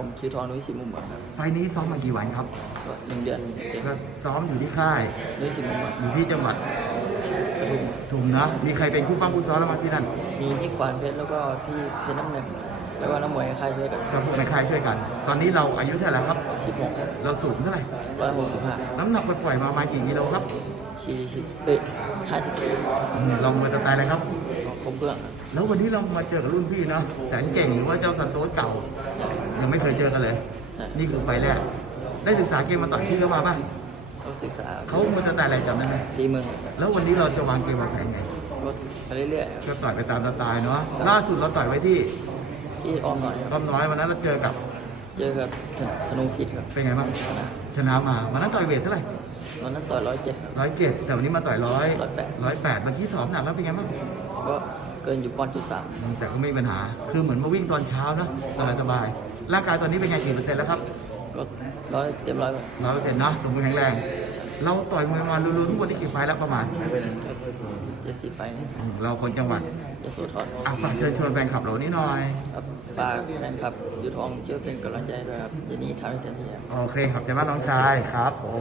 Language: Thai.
ผมคิวทองนุ้ยสิบมุมเหมือนครับไฟล์นี้ซ้อมมากี่วันครับก็หนึ่งเดือนเต็มก็ซ้อมอยู่ที่ค่าย นุ้ยสิบมุมเหมือนอยู่ที่จังหวัดปทุมถุมนะมีใครเป็นคู่ปั้มคู่ซ้อมแล้วมาที่นั่นมีพี่ขวานเพชรแล้วก็พี่เพชรน้ำเงินแล้วก็น้ำมวยค่ายด้วยกันก็พวกในค่ายช่วยกัน ตอนนี้เราอายุเท่าไหร่ครับ สิบหกเราสูงเท่าไหร่ร้อยหกสิบห้าน้ำหนักปล่อยๆมาประมาณกี่กิโลครับสี่สิบเอ้ยห้าสิบอืมเราเมื่อตะไตอะไรครับ ครบเครื่องแล้ววันนี้เรามาเจอกับรุ่นพี่เนาะแสนเก่งหรือว่าเจ้าสันโตษเก่า ยังไม่เคยเจอกันเลย ใช่นี่คือไฟล์แรก ได้ศึกษาเกมมาต่อยพี่เขามาป่ะเขาศึกษาเขาเมื่อตะไตอะไรจำได้ไหมฝีมือแล้ววันนี้เราจะวางเกมวางแผนไงลดไปเรื่อยก็ต่อยไปตามสไตล์เนาะล่าสุดเราต่อยไว้ที่ๆที่ออมหน่อยรอบน้อยวันนั้นเราเจอกับ เจอกับธนูพิษครับเป็นไงบ้างชนะชนะมาวันนั้นต่อยเวทเท่าไหร่ตอนนั้นต่อยร้อยเจ็ดร้อยเจ็ดแต่วันนี้มาต่อยร้อย108ร้อยแปดเมื่อกี้สอบหนักแล้วเป็นไงบ้างก็เกินอยู่ปอนด์จุดสามอืมแต่ก็ไม่มีปัญหา คือเหมือนมาวิ่งตอนเช้านะสบายสบายๆร่างกายตอนนี้เป็นไงกี่เปอร์เซ็นต์แล้วครับ ก็ร้อยเต็มร้อยแบบร้อยเปอร์เซ็นต์นะสมบูรณ์แข็งแรง เราต่อยมวยมารู้ๆทุกวันนี้กี่ไฟล์แล้วประมาณเจ็ดสิบไฟล์อืมเราคนจังหวัดยโสธรอะฝากเชิญชวนแฟนคลับเรานี้หน่อย ครับฝากแฟนคลับยูทองช่วยเป็นกำลังใจด้วยครับเดี๋ยวนี้ทำให้เต็มที่ครับ โอเคครับเจ้าบ้านน้องชายครับผม